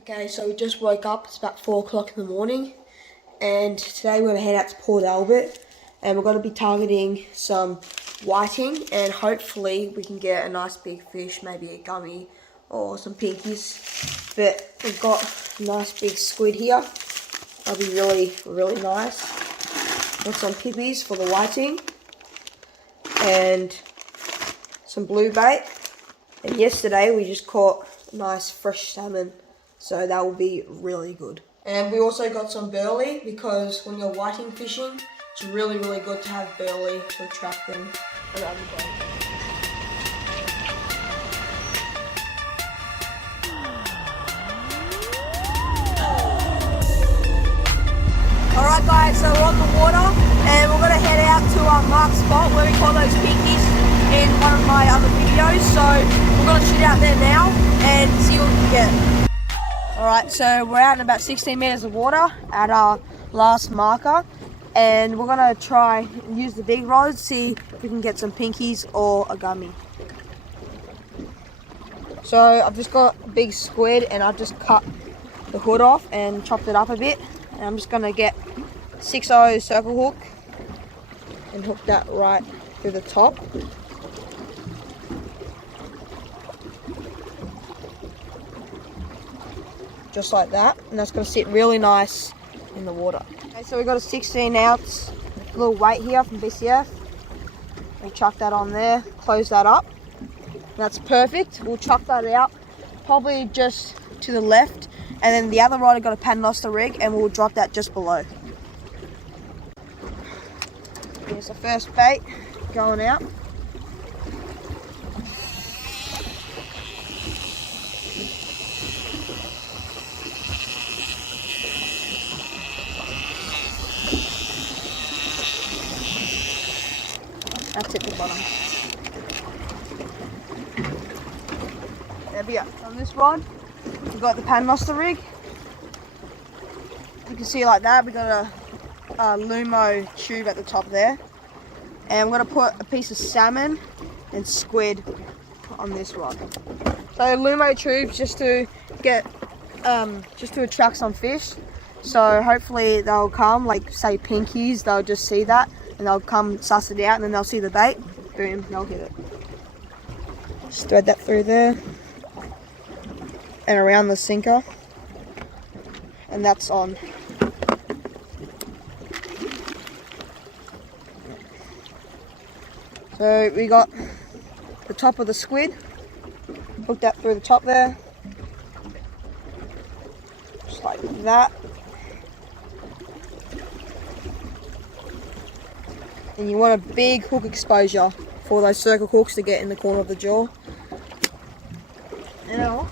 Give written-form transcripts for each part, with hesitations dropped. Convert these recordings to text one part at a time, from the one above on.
Okay, so we just woke up. It's about 4 o'clock in the morning, and today we're going to head out to Port Albert, and we're going to be targeting some whiting, and hopefully we can get a nice big fish, maybe a gummy or some pinkies. But we've got a nice big squid here. That'll be really nice. Got some pippies for the whiting, and some blue bait. And yesterday we just caught nice fresh salmon. So that will be really good. And we also got some burley, because when you're whiting fishing, it's really good to have burley to attract them around the boat. Alright guys, so we're on the water and we're going to head out to our marked spot where we caught those pinkies in one of my other videos. So we're going to shoot out there now and see what we can get. Alright, so we're out in about 16 meters of water at our last marker, and we're going to try and use the big rod, see if we can get some pinkies or a gummy. So I've just got a big squid, and I've just cut the hood off and chopped it up a bit, and I'm just going to get 6/0 circle hook and hook that right through the top. Just like that, and that's going to sit really nice in the water. Okay, so we've got a 16-ounce little weight here from BCF. We chuck that on there, close that up. That's perfect. We'll chuck that out, probably just to the left, and then the other rod I've got a paternoster rig, and we'll drop that just below. Here's the first bait going out. That's it, the bottom. There we go. On this rod, we've got the paternoster rig. You can see like that. We've got a Lumo tube at the top there. And we're going to put a piece of salmon and squid on this rod. So Lumo tubes just to get, just to attract some fish. So hopefully they'll come, like say pinkies, they'll just see that. And they'll come suss it out, and then they'll see the bait. Boom, they'll hit it. Just thread that through there. And around the sinker. And that's on. So we got the top of the squid. Hook that through the top there. Just like that. And you want a big hook exposure for those circle hooks to get in the corner of the jaw. Now,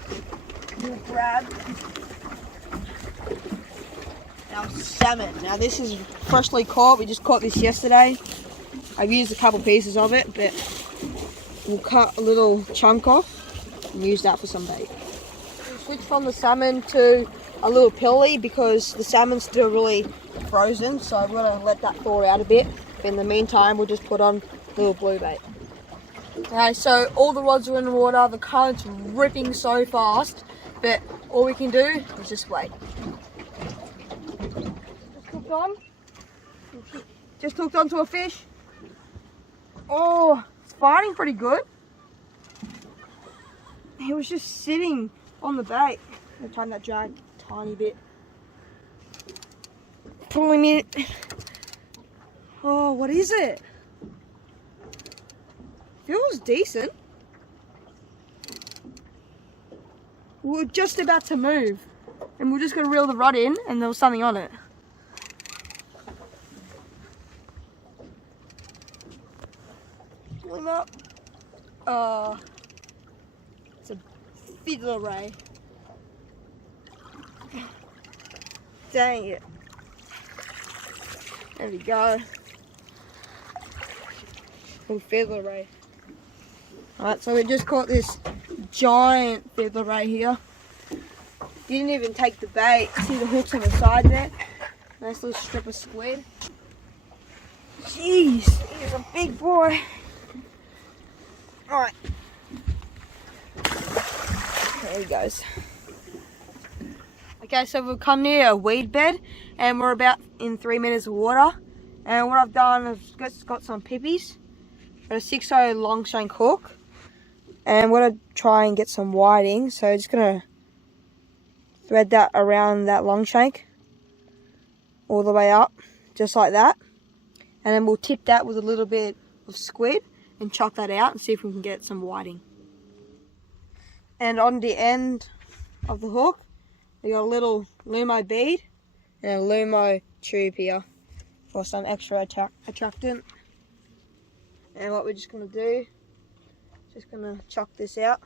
we'll grab our salmon. Now this is freshly caught. We just caught this yesterday. I've used a couple pieces of it, but we'll cut a little chunk off and use that for some bait. We'll switch from the salmon to a little pilly because the salmon's still really frozen, so I'm going to let that thaw out a bit. In the meantime, we'll just put on a little blue bait. Okay, so all the rods are in the water, the current's ripping so fast, but all we can do is just wait. Just hooked on. Just hooked onto a fish. Oh, it's fighting pretty good. He was just sitting on the bait. I'm going to tighten that drag a tiny bit. Pulling it. Oh, what is it? Feels decent. We're just about to move, and we're just going to reel the rod in, and there was something on it. Pull him up. It's a fiddler ray. Dang it. There we go. Little fiddler ray. Alright, so we just caught this giant fiddler ray here. Didn't even take the bait. See the hooks on the side there? Nice little strip of squid. Jeez, he's a big boy. Alright. There he goes. Okay, so we've come near a weed bed and we're about in 3 meters of water. And what I've done is got some pippies. Got a 6-0 long shank hook. And I'm going to try and get some whiting. So just going to thread that around that long shank. All the way up. Just like that. And then we'll tip that with a little bit of squid. And chuck that out and see if we can get some whiting. And on the end of the hook, we got a little Lumo bead and a Lumo tube here for some extra attractant. And what we're just going to do, just going to chuck this out.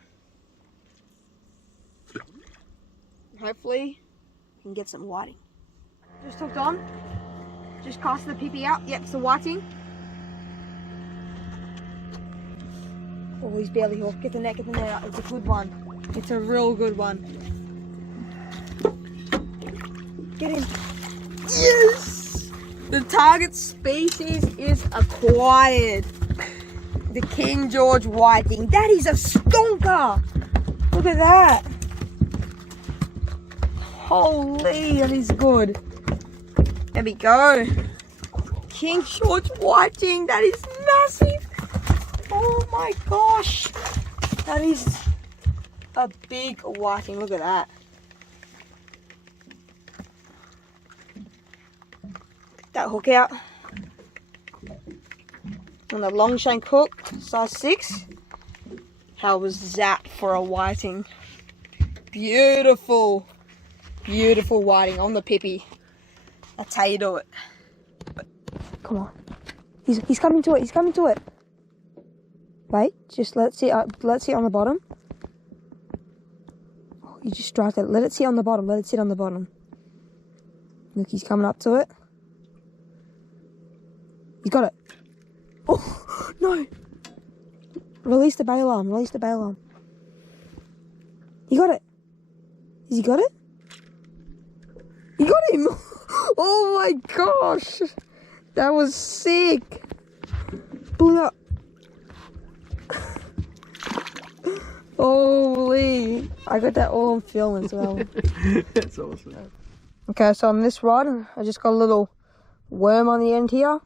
Hopefully, we can get some whiting. Just hooked on. Just cast the pippy out. Yep, it's the whiting. Oh, he's barely hooked. Get the net out. It's a good one. It's a real good one. Get in. Yes! The target species is acquired. The King George whiting. That is a stonker! Look at that. Holy, that is good. There we go. King George whiting. That is massive. Oh my gosh. That is a big whiting. Look at that. That hook out on the long shank hook, size 6. How was that for a whiting? Beautiful, beautiful whiting on the pippy. That's how you do it. Come on, he's coming to it. He's coming to it. Wait, just let it sit. Let it sit on the bottom. Oh, you just strike it. Let it sit on the bottom. Let it sit on the bottom. Look, he's coming up to it. He's got it. Oh, no. Release the bail arm. Release the bail arm. He got it. Has he got it? He got him. Oh my gosh. That was sick. Blew up. Holy. I got that all on film as well. That's awesome. Okay, so on this rod, I just got a little worm on the end here.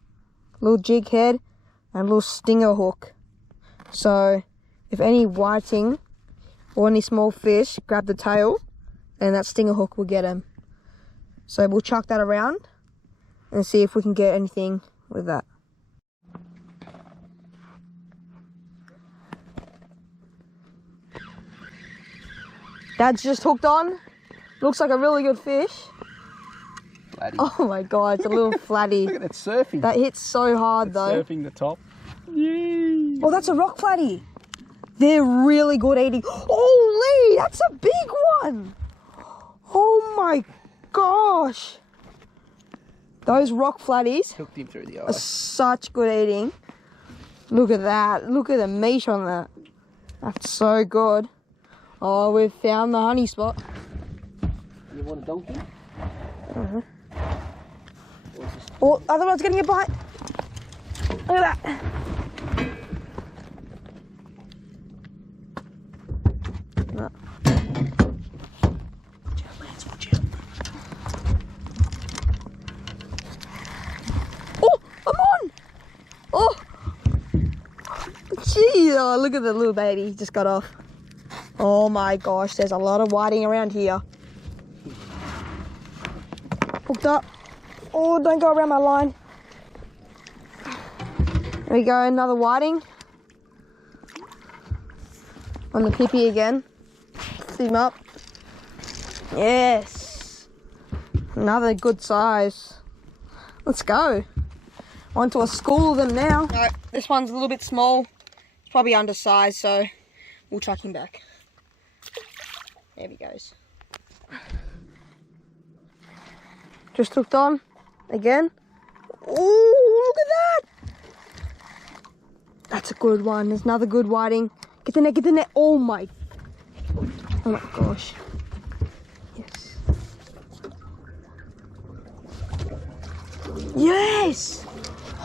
Little jig head and a little stinger hook. So if any whiting or any small fish grab the tail, then that stinger hook will get them. So we'll chuck that around and see if we can get anything with that. Dad's just hooked on. Looks like a really good fish. Flatty. Oh my god, it's a little flatty. Look at that surfing. That hits so hard though. Surfing the top. Yay. Oh, that's a rock flatty. They're really good eating. Holy, that's a big one. Oh my gosh. Those rock flatties Hooked him through the are eye. such good eating. Look at that. Look at the meat on that. That's so good. Oh, we've found the honey spot. You want a donkey? Oh, other one's getting a bite. Look at that. No. Watch out. Oh, I'm on. Oh. Gee, oh, look at the little baby. He just got off. Oh my gosh, there's a lot of whiting around here. Hooked up. Oh, don't go around my line. There we go, another whiting. On the pippy again. Lift him up. Yes. Another good size. Let's go. On to a school of them now. No, this one's a little bit small. It's probably undersized, so we'll chuck him back. There he goes. Just hooked on again. Oh, look at that! That's a good one. There's another good whiting. Get the net, get the net. Oh my gosh. Yes. Yes!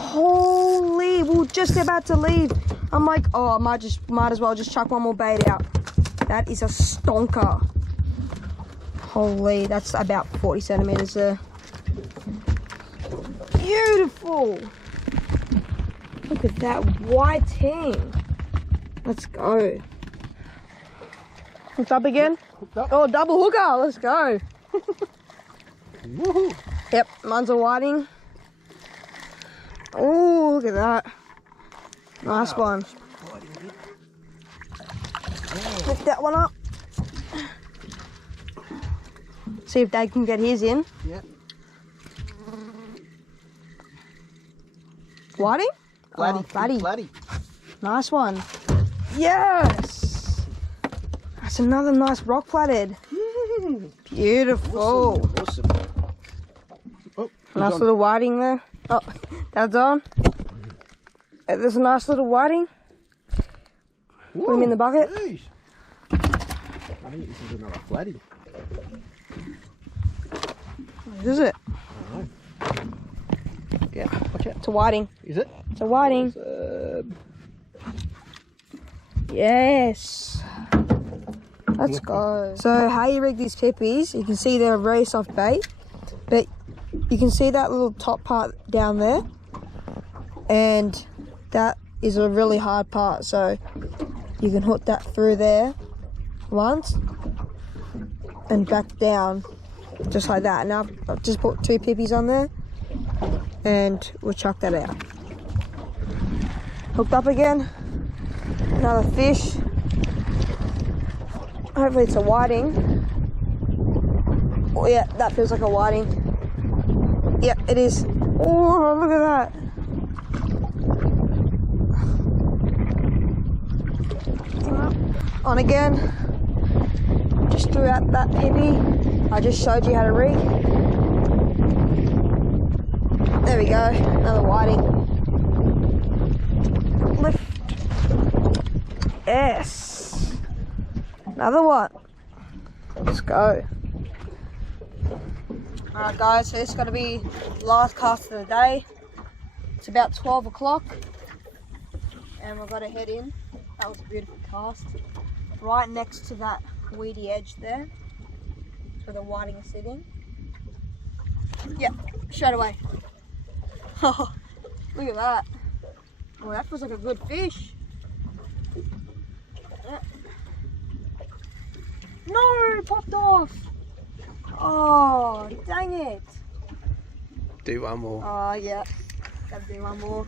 Holy, we were just about to leave. I'm like, oh, I might as well just chuck one more bait out. That is a stonker. Holy, that's about 40 centimeters there. Beautiful. Look at that whiting. Let's go. Hooked up again? Hooked up. Oh, double hooker. Let's go. Woohoo. Yep, mine's a whiting. Oh, look at that. Nice one. Lift that one up. See if Dad can get his in. Yeah. Whiting? Bloody. Oh, bloody. Bloody. Nice one. Yes! That's another nice rock flathead. Beautiful. Awesome. Oh, Nice little whiting there. Oh, that's on. There's a nice little whiting. Put him in the bucket. Jeez. I think this is another flatty. What is it? I don't know. Yeah, watch out. It's a whiting. Is it? It's a whiting. Yes. Let's go. So how you rig these pippies, you can see they're a very soft bait, but you can see that little top part down there, and that is a really hard part. So you can hook that through there once and back down just like that. Now I've just put 2 pippies on there and we'll chuck that out. Hooked up again. Another fish. Hopefully it's a whiting. Oh yeah, that feels like a whiting. Yep, it is. Oh, look at that. On again. Just threw out that pippy. I just showed you how to rig. There we go, another whiting. Lift. Yes. Another one. Let's go. Alright guys, so this is going to be the last cast of the day. It's about 12 o'clock and we've got to head in. That was a beautiful cast. Right next to that weedy edge there. That's where the whiting is sitting. Yep, straight away. Oh, look at that. Oh, that feels like a good fish. Yeah. No, popped off. Oh, dang it. Do one more. Oh, yeah. Gotta do one more.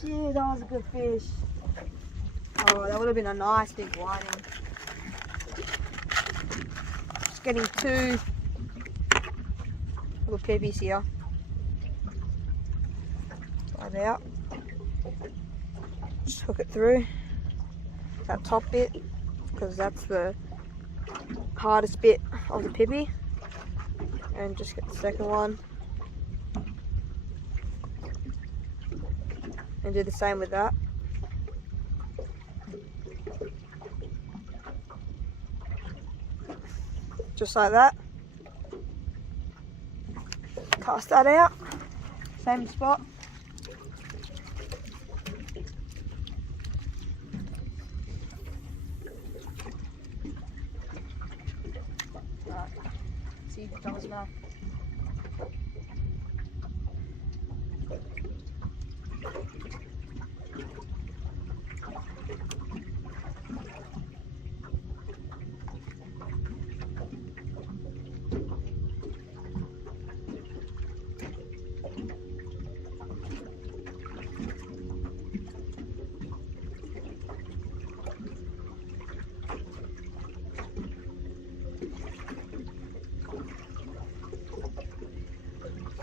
Gee, that was a good fish. Oh, that would have been a nice big whiting. Just getting 2 little pippies here. Slide out. Just hook it through that top bit because that's the hardest bit of the pippy, and just get the second one and do the same with that. Just like that. Cast that out, same spot. Alright, see if it comes now.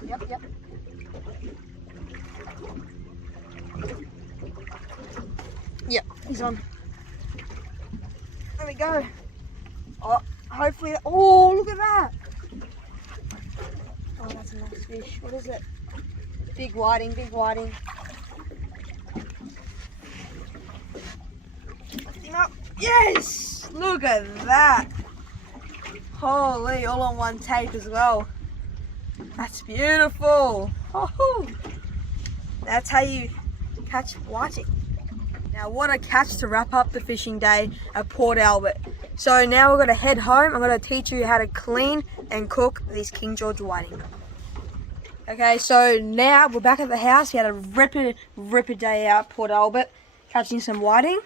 Yep. Yep, he's on. There we go. Oh, hopefully, oh, look at that. Oh, that's a nice fish. What is it? Big whiting, big whiting. Lift him up. Yes! Look at that. Holy, all on one take as well. That's beautiful. Oh, That's how you catch whiting. Now what a catch to wrap up the fishing day at Port Albert. So now we're going to head home. I'm going to teach you how to clean and cook these King George whiting. Okay, so now we're back at the house. We had a ripper day out at Port Albert catching some whiting.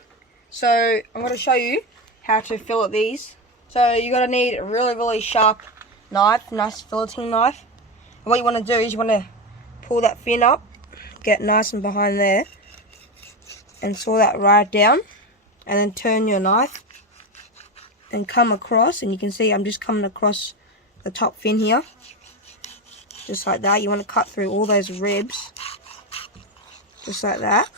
So I'm going to show you how to fillet these. So you're going to need a really sharp knife, nice filleting knife. And what you want to do is you want to pull that fin up, get nice and behind there, and saw that right down, and then turn your knife and come across, and you can see I'm just coming across the top fin here, just like that. You want to cut through all those ribs, just like that,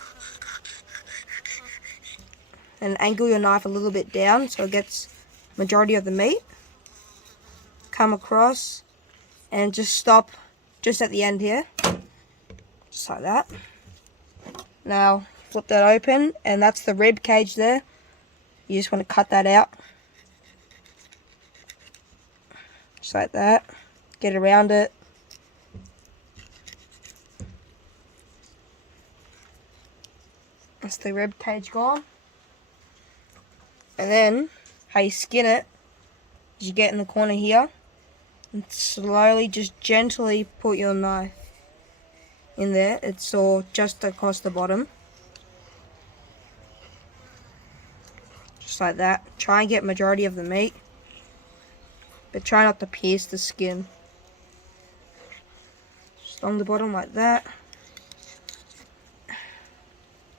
and angle your knife a little bit down so it gets majority of the meat. Come across and just stop just at the end here, just like that. Now flip that open, and that's the rib cage there. You just want to cut that out, just like that. Get around it. That's the rib cage gone. And then how you skin it is you get in the corner here and slowly, just gently put your knife in there. It's all just across the bottom, just like that. Try and get majority of the meat, but try not to pierce the skin. Just on the bottom like that.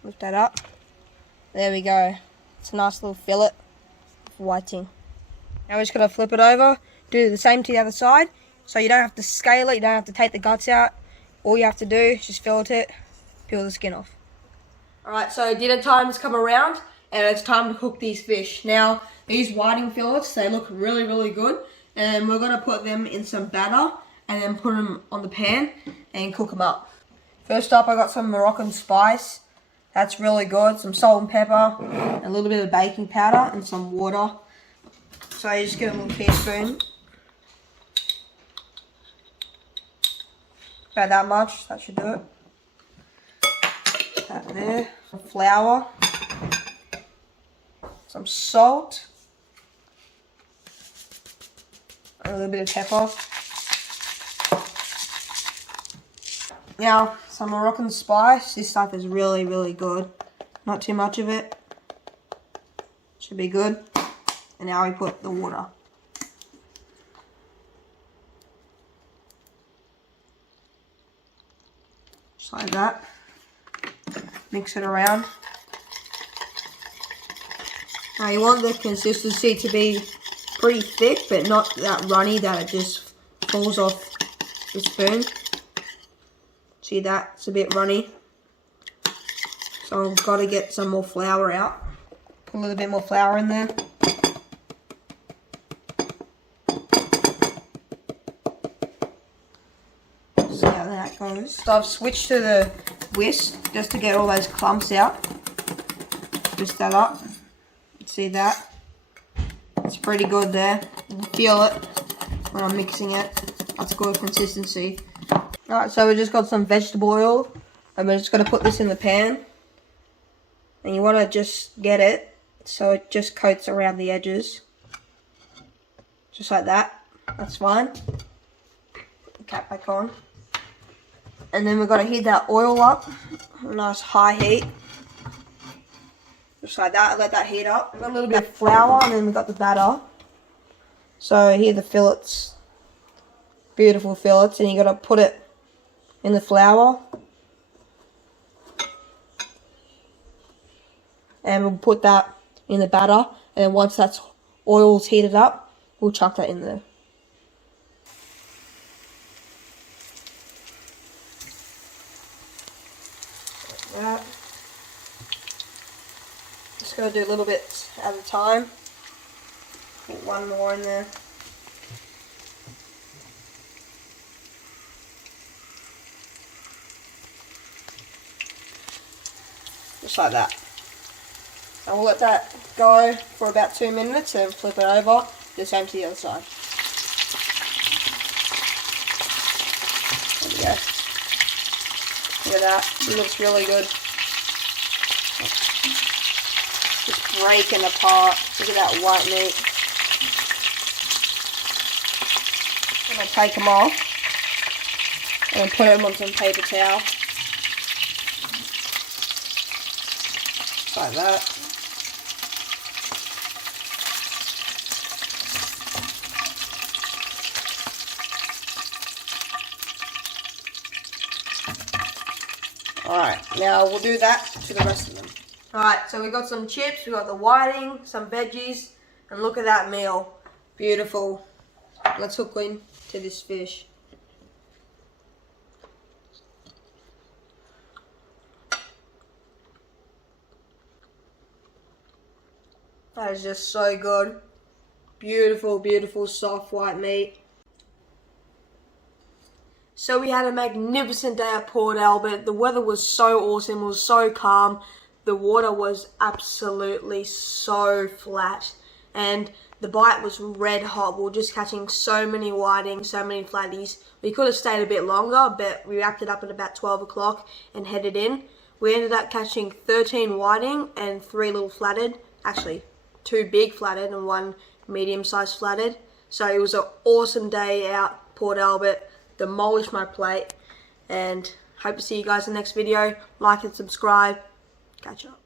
Lift that up. There we go. It's a nice little fillet of whiting. Now we're just going to flip it over. Do the same to the other side. So you don't have to scale it. You don't have to take the guts out. All you have to do is just fillet it, peel the skin off. Alright, so dinner time's come around and it's time to cook these fish. Now, these whiting fillets, they look really good. And we're going to put them in some batter and then put them on the pan and cook them up. First up, I got some Moroccan spice. That's really good. Some salt and pepper, a little bit of baking powder, and some water. So you just get a little teaspoon. About that much, that should do it. That there. Some flour. Some salt. And a little bit of pepper. Now, some Moroccan spice. This stuff is really good. Not too much of it. Should be good. And now we put the water. Just like that. Mix it around. Now you want the consistency to be pretty thick, but not that runny that it just falls off the spoon. See that? It's a bit runny. So I've got to get some more flour out. Put a little bit more flour in there. See how that goes. So I've switched to the whisk just to get all those clumps out. Twist that up. See that? It's pretty good there. You can feel it when I'm mixing it. That's good consistency. Alright, so we just got some vegetable oil, and we're just going to put this in the pan. And you want to just get it so it just coats around the edges. Just like that. That's fine. Put the cap back on. And then we're going to heat that oil up. A nice high heat. Just like that. Let that heat up. We've got a little bit of flour, and then we've got the batter. So here are the fillets. Beautiful fillets. And you got to put it in the flour, and we'll put that in the batter, and then once that's oil's heated up, we'll chuck that in there. Like that. Just gotta do a little bit at a time. Put one more in there. Just like that. And we'll let that go for about 2 minutes and flip it over. Do the same to the other side. There we go. Look at that. It looks really good. Just breaking apart. Look at that white meat. I'm going to take them off and put them on some paper towel. Like that. Alright, now we'll do that to the rest of them. Alright, so we got some chips, we got the whiting, some veggies, and look at that meal. Beautiful. Let's hook into this fish. That is just so good. Beautiful, beautiful, soft white meat. So we had a magnificent day at Port Albert. The weather was so awesome, it was so calm. The water was absolutely so flat. And the bite was red hot. We were just catching so many whiting, so many flatties. We could have stayed a bit longer, but we wrapped it up at about 12 o'clock and headed in. We ended up catching 13 whiting and 3 little flathead. Actually, 2 big flathead and 1 medium-sized flathead. So it was an awesome day out Port Albert. Demolished my plate, and hope to see you guys in the next video. Like and subscribe. Catch up.